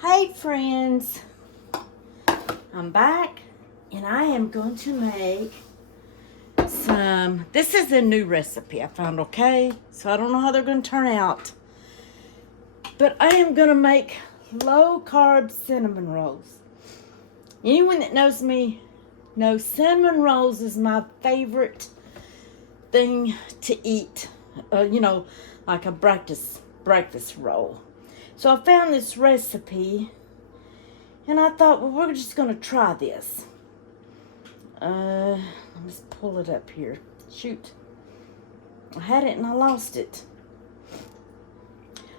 Hey friends, I'm back and I am going to make this is a new recipe I found, okay? So I don't know how they're going to turn out. But I am going to make low carb cinnamon rolls. Anyone that knows me knows cinnamon rolls is my favorite thing to eat. Like a breakfast roll. So I found this recipe and I thought, well, we're just going to try this. Let me pull it up here. Shoot. I had it and I lost it.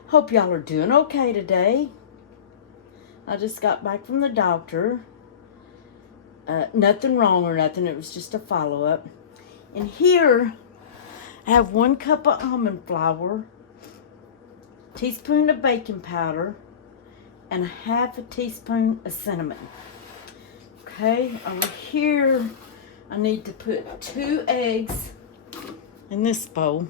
Hope y'all are doing okay today. I just got back from the doctor. Nothing wrong or nothing. It was just a follow-up. And here, I have 1 cup of almond flour, teaspoon of baking powder, and 1/2 teaspoon of cinnamon. Okay, over here, I need to put 2 eggs in this bowl.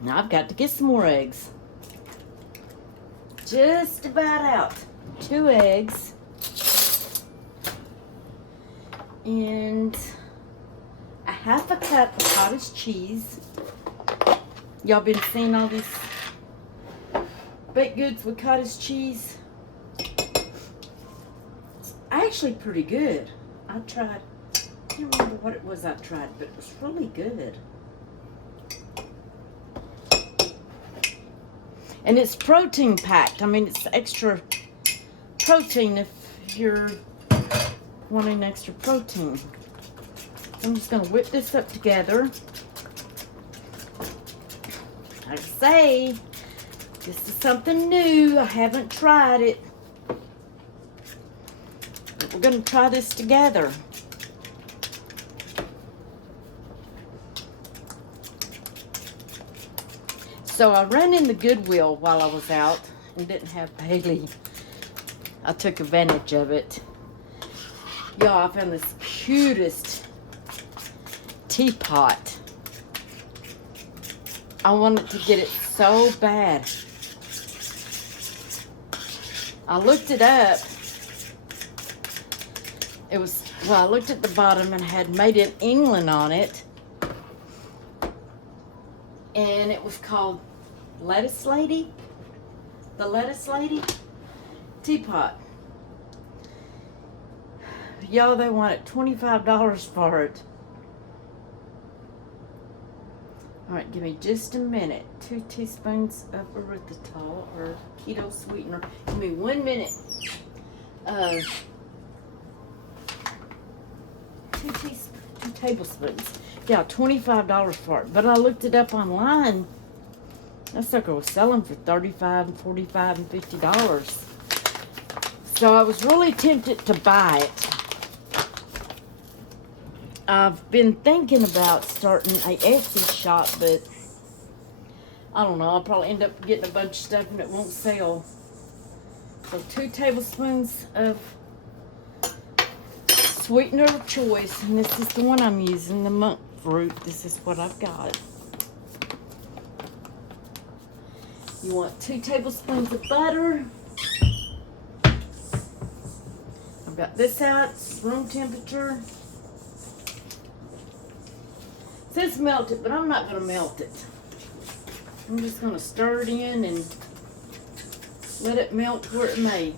Now I've got to get some more eggs. Just about out. 2 eggs. And 1/2 cup of cottage cheese. Y'all been seeing all these baked goods with cottage cheese? It's actually pretty good. I tried, I can't remember what it was I tried, but it was really good. And it's protein packed. I mean, it's extra protein if you're wanting extra protein. I'm just going to whip this up together. Like I say, this is something new. I haven't tried it. But we're going to try this together. So I ran in the Goodwill while I was out and didn't have Bailey. I took advantage of it. Y'all, I found this cutest teapot. I wanted to get it so bad. I looked it up. I looked at the bottom and had made in England on it. And it was called Lettuce Lady. The Lettuce Lady teapot. Y'all, they wanted $25 for it. Alright, give me just a minute. 2 teaspoons of erythritol or keto sweetener. Give me 1 minute. 2 tablespoons. Yeah, $25 for it. But I looked it up online. That sucker was selling for $35 and $45 and $50. So I was really tempted to buy it. I've been thinking about starting a Etsy shop, but I don't know. I'll probably end up getting a bunch of stuff and it won't sell. So 2 tablespoons of sweetener of choice, and this is the one I'm using, the monk fruit. This is what I've got. You want 2 tablespoons of butter. I've got this out, it's room temperature. It says melt it, but I'm not going to melt it. I'm just going to stir it in and let it melt where it may.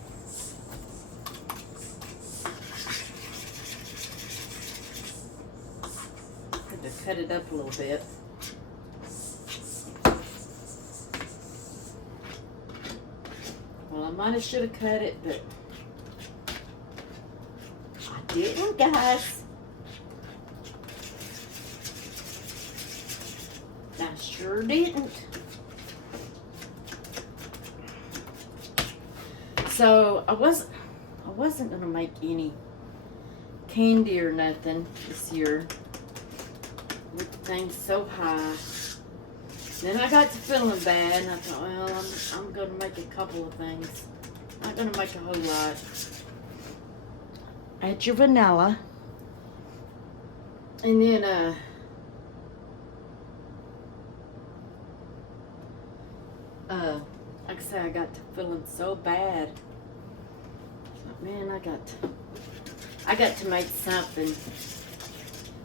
Had to cut it up a little bit. Well, I might have should have cut it, but I didn't, guys. I sure didn't. So I wasn't gonna make any candy or nothing this year with things so high. Then I got to feeling bad and I thought, well, I'm gonna make a couple of things. Not gonna make a whole lot. Add your vanilla. And then say I got to feeling so bad. So, man, I got to make something.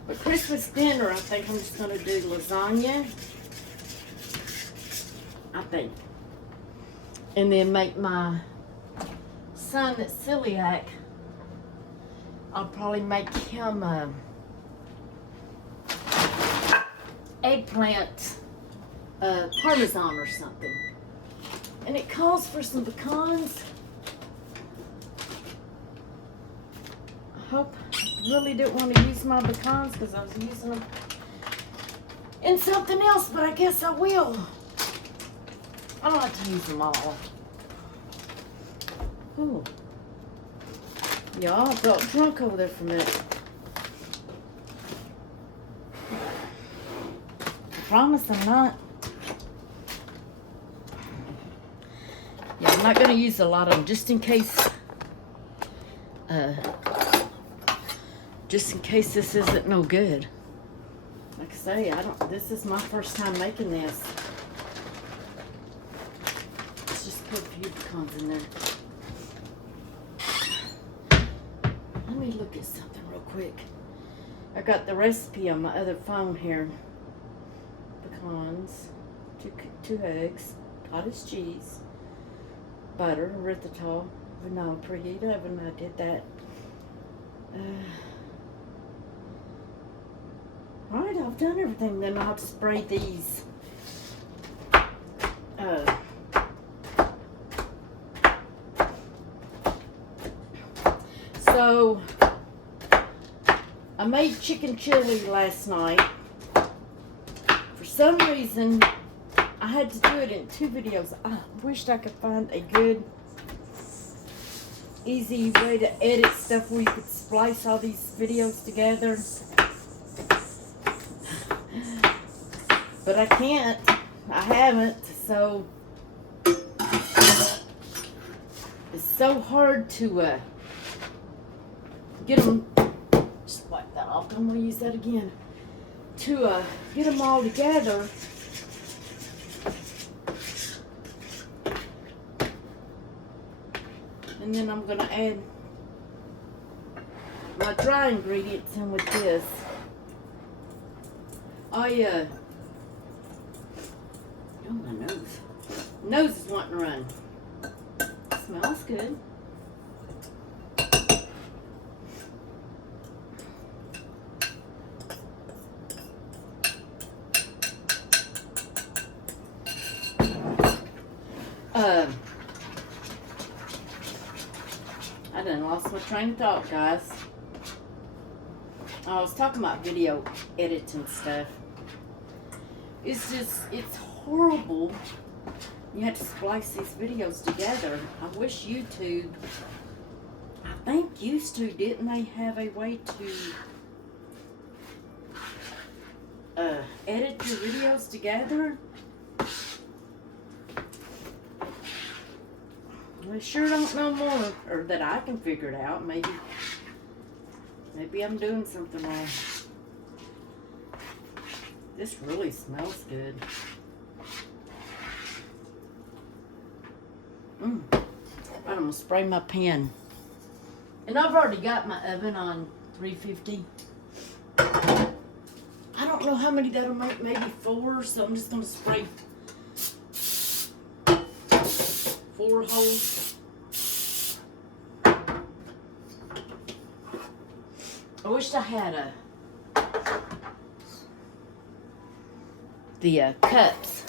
For Christmas dinner, I think I'm just gonna do lasagna. I think. And then make my son that's celiac, I'll probably make him eggplant parmesan or something. And it calls for some pecans. I hope I really didn't want to use my pecans because I was using them in something else, but I guess I will. I don't have to use them all. Ooh. Y'all, I got drunk over there for a minute. I promise I'm not. Yeah, I'm not going to use a lot of them just in case. Just in case this isn't no good. Like I say, this is my first time making this. Let's just put a few pecans in there. Let me look at something real quick. I got the recipe on my other phone here. Pecans, two eggs, cottage cheese, butter, erythritol, vanilla, preheat oven. I did that. Alright, I've done everything. Then I'll have to spray these. So, I made chicken chili last night. For some reason, I had to do it in 2 videos. I wished I could find a good, easy way to edit stuff where you could splice all these videos together. But I can't. I haven't. So, it's so hard to get them, just wipe that off, I'm going to use that again, to get them all together. And then I'm going to add my dry ingredients in with this. Oh, my nose. Nose is wanting to run. Smells good. I done lost my train of thought, guys. I was talking about video editing stuff. It's horrible. You have to splice these videos together. I wish YouTube, I think used to, didn't they have a way to edit your videos together? I sure don't know more, or that I can figure it out. Maybe I'm doing something wrong. This really smells good. I'm gonna spray my pan. And I've already got my oven on 350. I don't know how many that'll make, maybe 4, so I'm just gonna spray 4 holes. I wished I had the cups.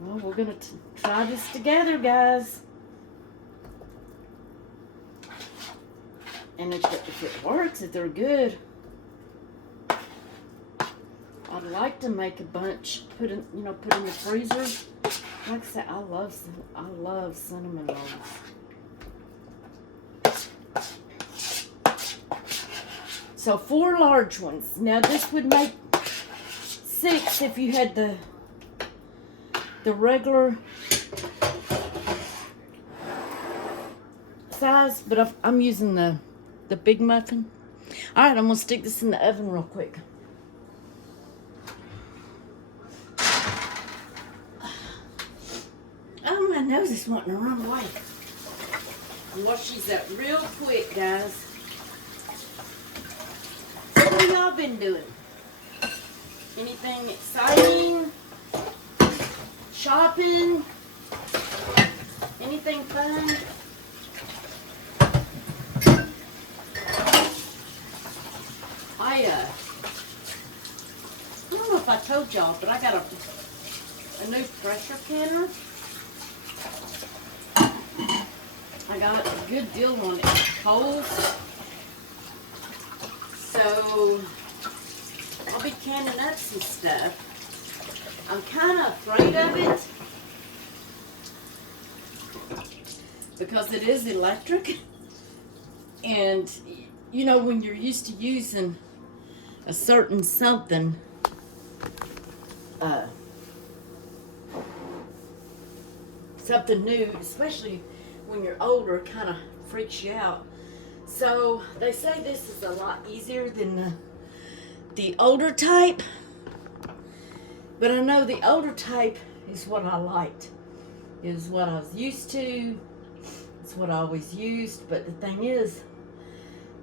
Well, we're gonna try this together, guys. And if it works, if they're good, I'd like to make a bunch, put in the freezer. Like I said, I love cinnamon rolls. So 4 large ones. Now this would make 6 if you had the regular size, but I'm using the big muffin. All right, I'm gonna stick this in the oven real quick. nose is wanting to run away. And wash these up real quick, guys. So what have y'all been doing? Anything exciting? Shopping? Anything fun? I don't know if I told y'all, but I got a new pressure canner. I got a good deal on it at Kohl's. So I'll be canning up some stuff. I'm kind of afraid of it because it is electric. And you know, when you're used to using a certain something, something new, especially when you're older, kind of freaks you out. So they say this is a lot easier than the older type, but I know the older type is what I liked. It was what I was used to. It's what I always used. But the thing is,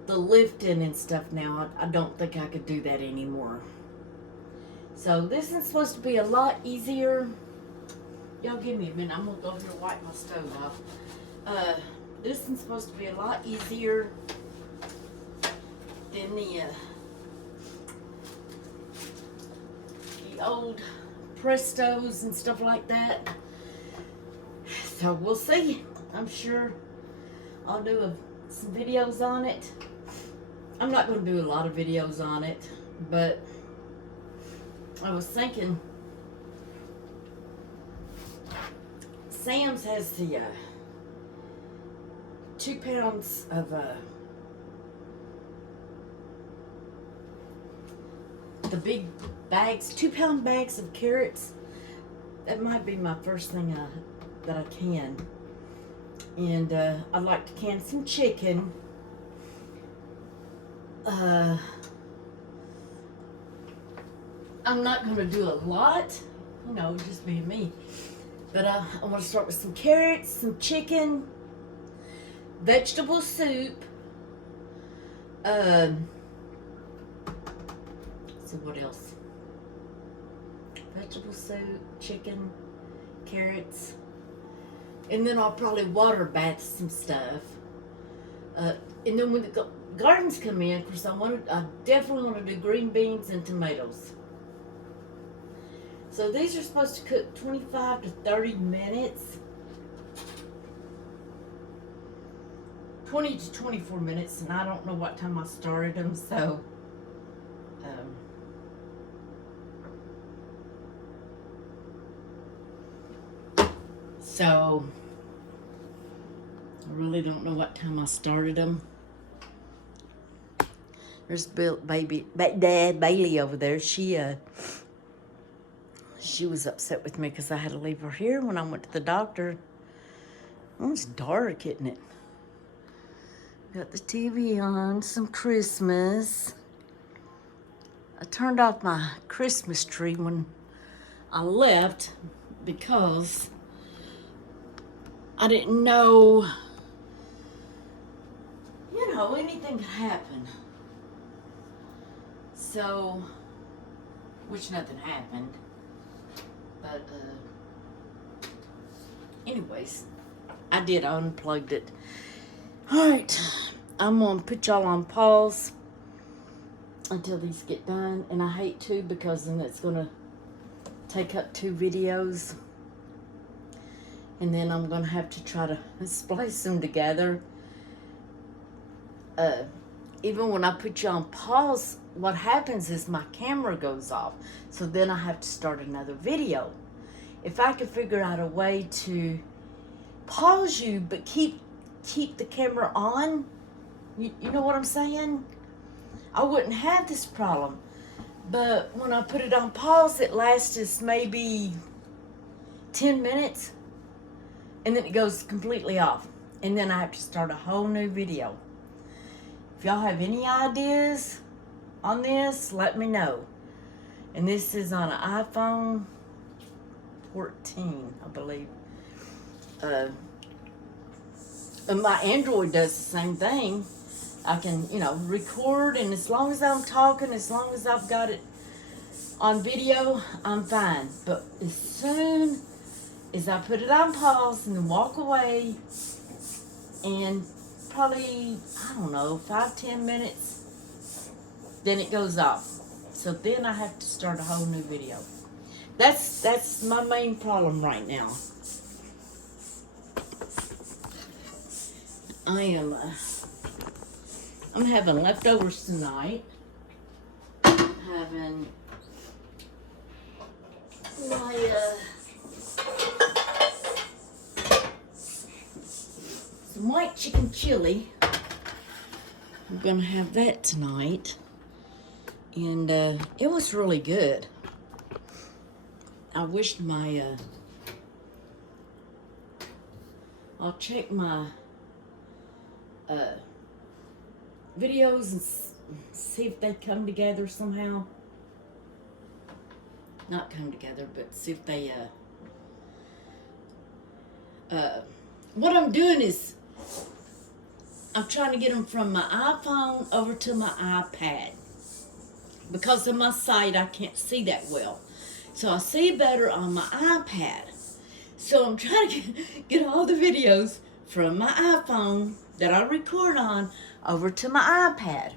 the lifting and stuff now, I don't think I could do that anymore. So this is supposed to be a lot easier. Y'all give me a minute. I'm going to go over here and wipe my stove off. This is supposed to be a lot easier than the old Prestos and stuff like that. So we'll see. I'm sure I'll do some videos on it. I'm not going to do a lot of videos on it, but I was thinking Sam's has the 2 pounds of the big bags, 2-pound bags of carrots. That might be my first thing that I can. And I'd like to can some chicken. I'm not going to do a lot, you know, just being me. But I want to start with some carrots, some chicken, vegetable soup. So what else? Vegetable soup, chicken, carrots. And then I'll probably water bath some stuff. And then when the gardens come in, of course, I definitely want to do green beans and tomatoes. So these are supposed to cook 25 to 30 minutes. 20 to 24 minutes, and I don't know what time I started them, so I really don't know what time I started them. There's baby Dad Bailey over there. She was upset with me because I had to leave her here when I went to the doctor. Oh, it's dark, isn't it? Got the TV on, some Christmas. I turned off my Christmas tree when I left because I didn't know, you know, anything could happen. So, which nothing happened. But, anyways, I did. I unplugged it. Alright, I'm going to put y'all on pause until these get done. And I hate to because then it's going to take up 2 videos. And then I'm going to have to try to splice them together. Even when I put you on pause, what happens is my camera goes off. So then I have to start another video. If I could figure out a way to pause you but keep the camera on, you know what I'm saying? I wouldn't have this problem. But when I put it on pause, it lasts maybe 10 minutes. And then it goes completely off. And then I have to start a whole new video. If y'all have any ideas on this, let me know. And this is on an iPhone 14, I believe. and my Android does the same thing. I can, record, and as long as I'm talking, as long as I've got it on video, I'm fine. But as soon as I put it on pause and then walk away, and probably, I don't know, 5-10 minutes, then it goes off. So then I have to start a whole new video. That's my main problem right now. I'm having leftovers tonight. Having my some white chicken chili. I'm gonna have that tonight, and it was really good. I wish my I'll check my videos and see if they come together somehow. Not come together, but see if they what I'm doing is I'm trying to get them from my iPhone over to my iPad. Because of my sight, I can't see that well. So I see better on my iPad. So I'm trying to get all the videos from my iPhone that I record on over to my iPad.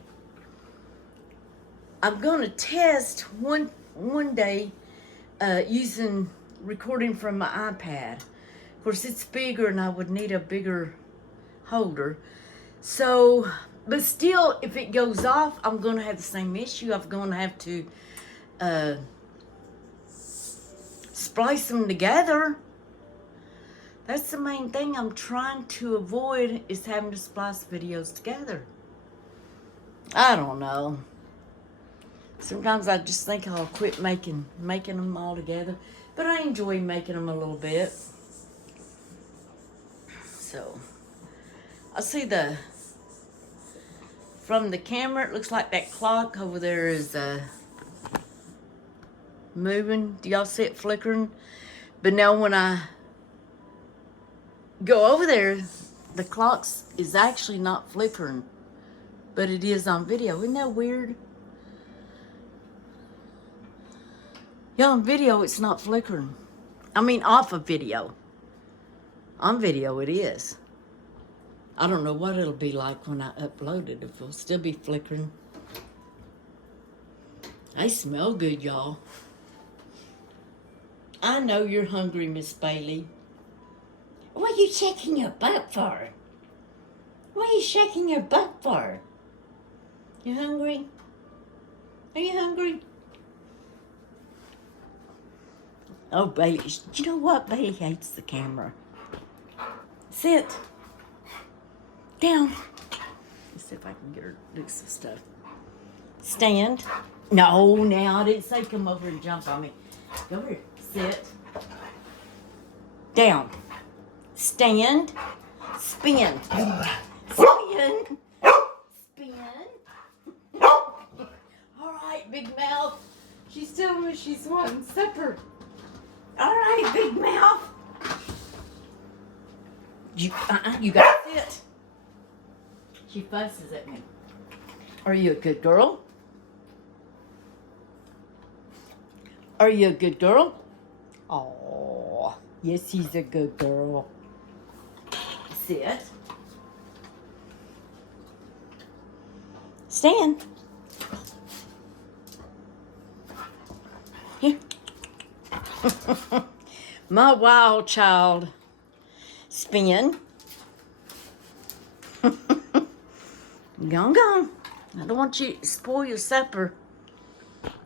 I'm going to test one day using recording from my iPad. Of course, it's bigger and I would need a bigger holder. So, but still, if it goes off, I'm going to have the same issue. I'm going to have to splice them together. That's the main thing I'm trying to avoid, is having to splice videos together. I don't know. Sometimes I just think I'll quit making them all together. But I enjoy making them a little bit. So, I see from the camera, it looks like that clock over there is moving. Do y'all see it flickering? But now when I go over there, the clock is actually not flickering, but it is on video. Isn't that weird? Yeah, on video it's not flickering. I mean, off of video. On video it is. I don't know what it'll be like when I upload it, if it'll still be flickering. They smell good, y'all. I know you're hungry, Miss Bailey. What are you shaking your butt for? What are you shaking your butt for? You hungry? Are you hungry? Oh, Bailey. You know what? Bailey hates the camera. Sit. Down. Let's see if I can get her to do some stuff. Stand. No, now I didn't say come over and jump on me. Go over here. Sit. Down. Stand. Spin. Spin. Spin. All right, big mouth. She's telling me she's wanting supper. All right, big mouth. You gotta sit. She fusses at me. Are you a good girl? Are you a good girl? Oh, yes, she's a good girl. Sit. Stand. Here. My wild child. Spin. Gone. I don't want you to spoil your supper.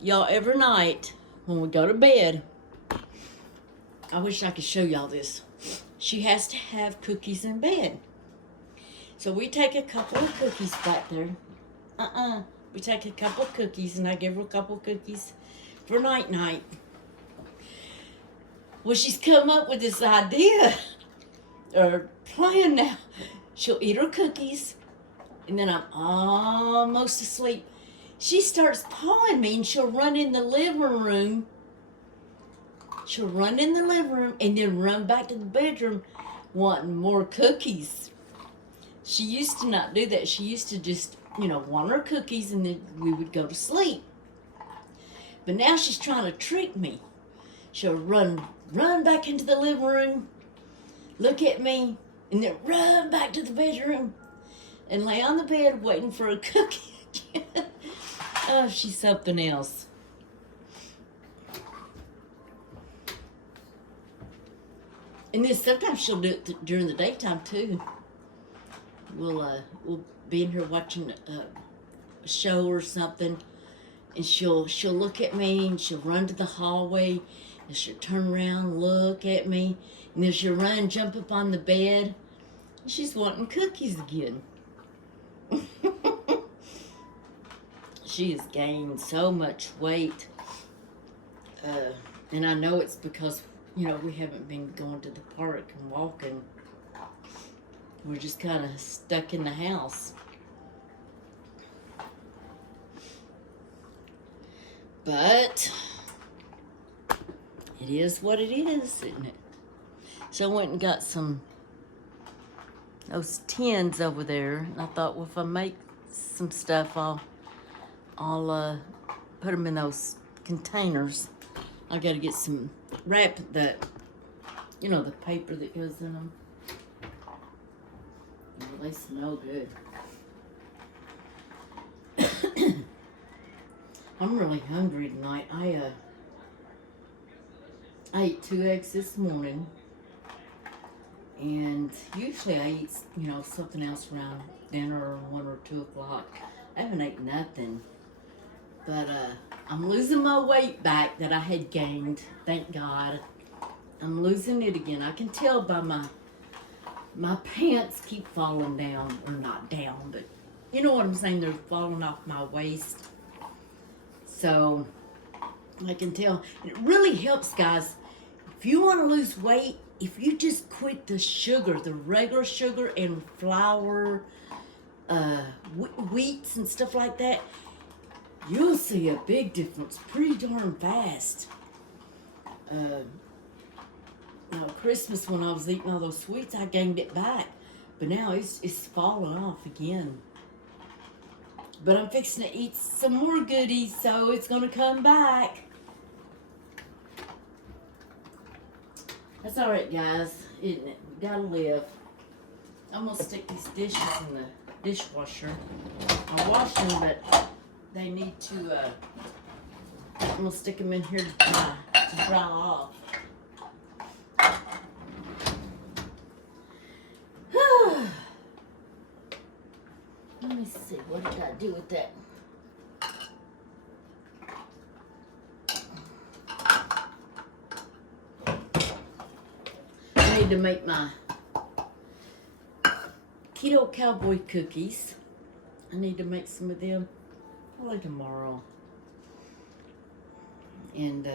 Y'all, every night when we go to bed, I wish I could show y'all this. She has to have cookies in bed. So we take a couple of cookies back there. We take a couple of cookies, and I give her a couple of cookies for night. Well, she's come up with this idea, or plan now. She'll eat her cookies, and then I'm almost asleep. She starts pawing me, and she'll run in the living room. She'll run in the living room and then run back to the bedroom wanting more cookies. She used to not do that. She used to just, want her cookies and then we would go to sleep. But now she's trying to trick me. She'll run back into the living room, look at me, and then run back to the bedroom and lay on the bed waiting for a cookie again. Oh, she's something else. And then sometimes she'll do it during the daytime too. We'll be in here watching a show or something, and she'll look at me and she'll run to the hallway and she'll turn around, look at me, and then she'll run and jump up on the bed. And she's wanting cookies again. She has gained so much weight, and I know it's because we haven't been going to the park and walking. We're just kind of stuck in the house. But it is what it is, isn't it? So I went and got those tins over there, and I thought, well, if I make some stuff, I'll put them in those containers. I got to get some wrap that, the paper that goes in them. Well, they smell good. I'm really hungry tonight. I ate 2 eggs this morning, and usually I eat, something else around dinner or 1 or 2 o'clock. I haven't ate nothing, but I'm losing my weight back that I had gained. Thank God. I'm losing it again. I can tell by my pants keep falling down, or not down, but you know what I'm saying, they're falling off my waist. So I can tell. It really helps, guys. If you want to lose weight, if you just quit the sugar, the regular sugar and flour, wheats and stuff like that, you'll see a big difference pretty darn fast. Christmas, when I was eating all those sweets, I gained it back, but now it's falling off again. But I'm fixing to eat some more goodies, so it's gonna come back. That's all right, guys, isn't it? We gotta live. I'm gonna stick these dishes in the dishwasher. I washed them, but they need to. I'm gonna stick them in here to dry off. Let me see, what did I do with that? I need to make my keto cowboy cookies. I need to make some of them probably tomorrow. And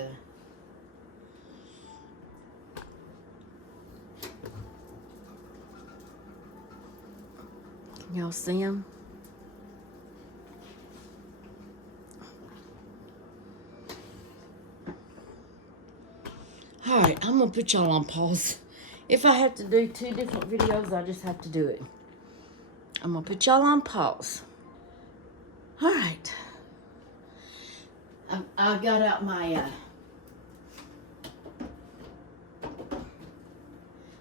y'all see them? All right, I'm gonna put y'all on pause. If I have to do 2 different videos, I just have to do it. I'm gonna put y'all on pause. All right. I got out my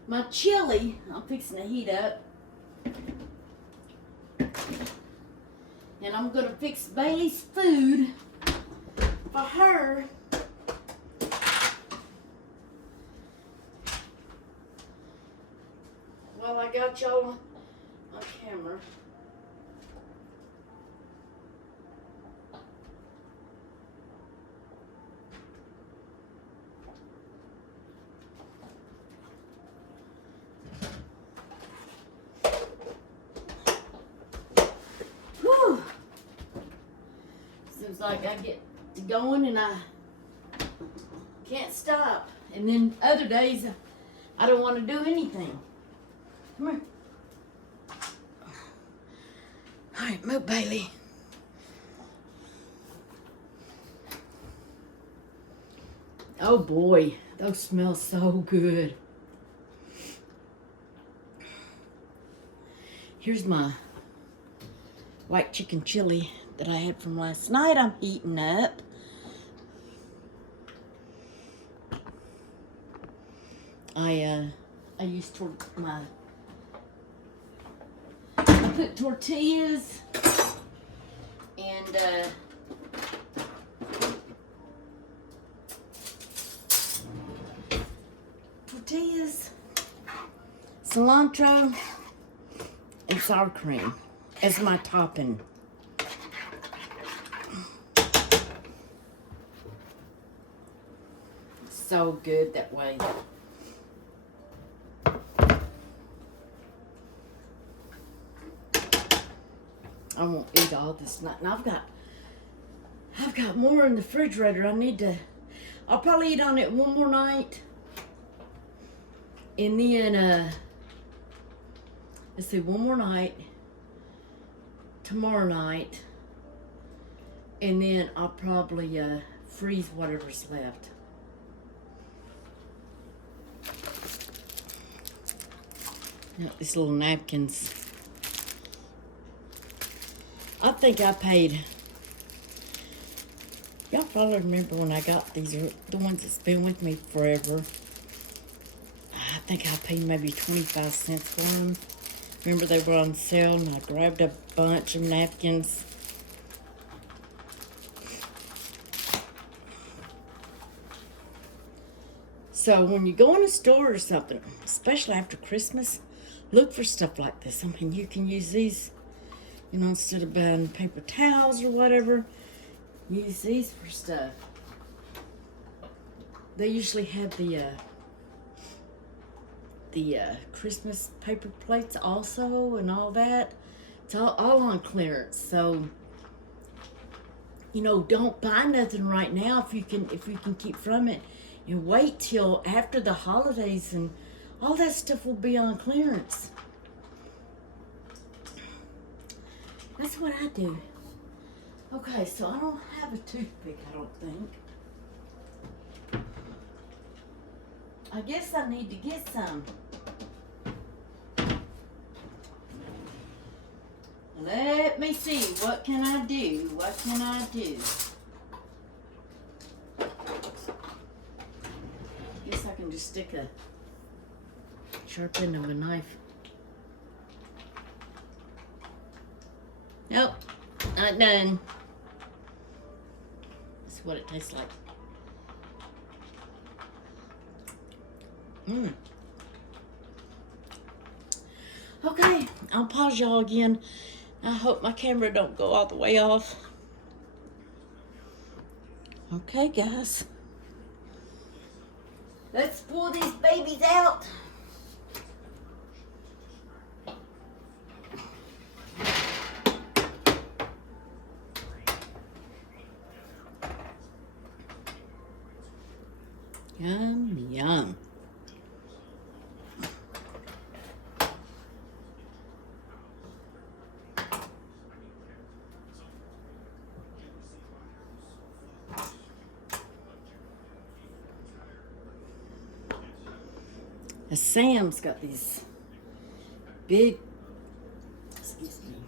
my chili. I'm fixing to heat up. And I'm gonna fix Bailey's food for her. Well, I got y'all on camera. Whew. Seems like I get to going and I can't stop. And then other days I don't want to do anything. Come here. All right, move, Bailey. Oh boy, those smell so good. Here's my white chicken chili that I had from last night. I'm heating up. I used I put tortillas and cilantro, and sour cream as my topping. So good that way. I won't eat all this night. And I've got more in the refrigerator. I'll probably eat on it one more night. And then, let's see, one more night. Tomorrow night. And then I'll probably freeze whatever's left. Got these little napkins. I think I paid, y'all probably remember when I got these, are the ones that's been with me forever. I think I paid maybe 25 cents for them. Remember they were on sale and I grabbed a bunch of napkins. So when you go in a store or something, especially after Christmas, look for stuff like this. I mean, you can use these, you know, instead of buying paper towels or whatever, use these for stuff. They usually have the Christmas paper plates also and all that. It's all on clearance. So, you know, don't buy nothing right now if you can keep from it, and wait till after the holidays and all that stuff will be on clearance. That's what I do. Okay, so I don't have a toothpick, I don't think. I guess I need to get some. Let me see, what can I do? What can I do? Guess I can just stick a sharp end of a knife. Nope, not done. That's what it tastes like. Okay, I'll pause y'all again. I hope my camera don't go all the way off. Okay, guys. Let's pull these babies out. Yum, yum. Now, Sam's got these big, excuse me,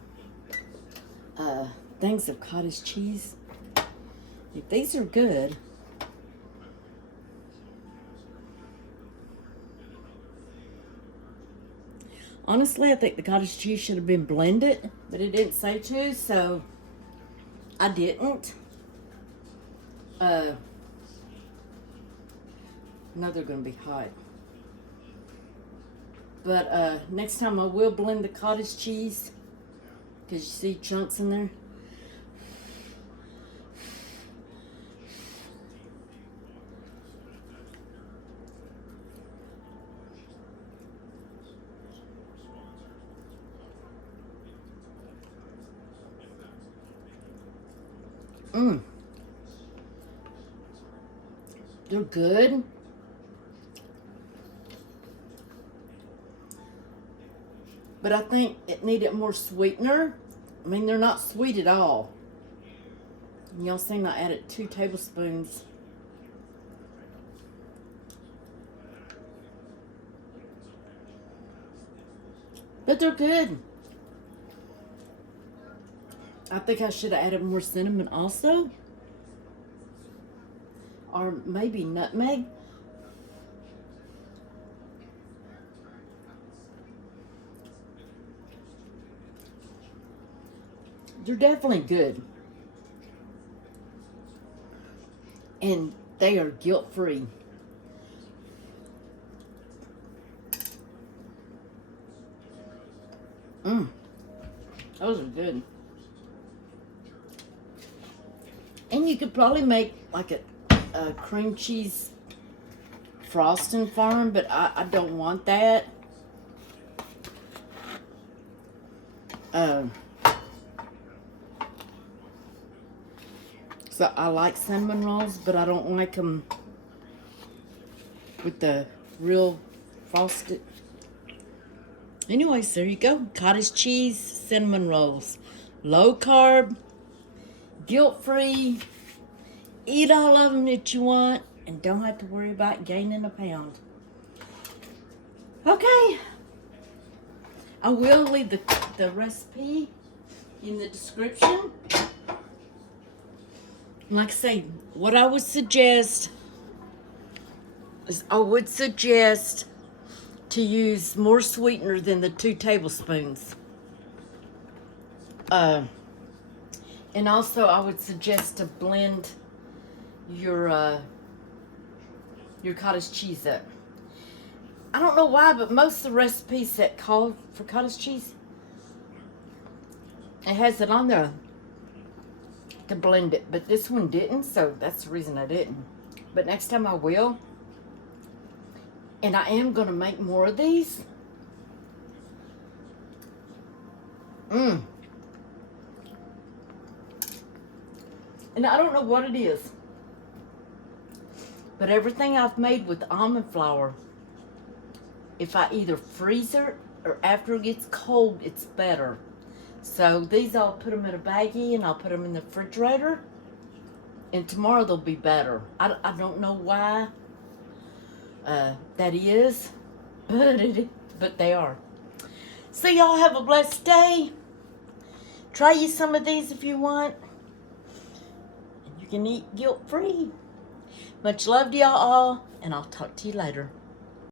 things of cottage cheese. If these are good. Honestly, I think the cottage cheese should have been blended, but it didn't say to, so I didn't. I know they're going to be hot. But next time I will blend the cottage cheese, because you see chunks in there. They're good. But I think it needed more sweetener. I mean, they're not sweet at all. Y'all seen I added 2 tablespoons. But they're good. I think I should have added more cinnamon also. Or maybe nutmeg. They're definitely good. And they are guilt-free. Those are good. And you could probably make like a cream cheese frosting for them, but I don't want that. So I like cinnamon rolls, but I don't like them with the real frosted. Anyways, there you go. Cottage cheese cinnamon rolls. Low carb, guilt-free. Eat all of them that you want and don't have to worry about gaining a pound. Okay. I will leave the recipe in the description. Like I say, what I would suggest is to use more sweetener than the 2 tablespoons. And also I would suggest to blend your cottage cheese up. I don't know why, but most of the recipes that call for cottage cheese, it has it on there to blend it, but this one didn't, so that's the reason I didn't. But next time I will. And I am going to make more of these. And I don't know what it is, but everything I've made with almond flour, if I either freeze it or after it gets cold, it's better. So these I'll put them in a baggie and I'll put them in the refrigerator. And tomorrow they'll be better. I don't know why that is, but they are. So y'all have a blessed day. Try you some of these if you want. And you can eat guilt-free. Much love to y'all all, and I'll talk to you later.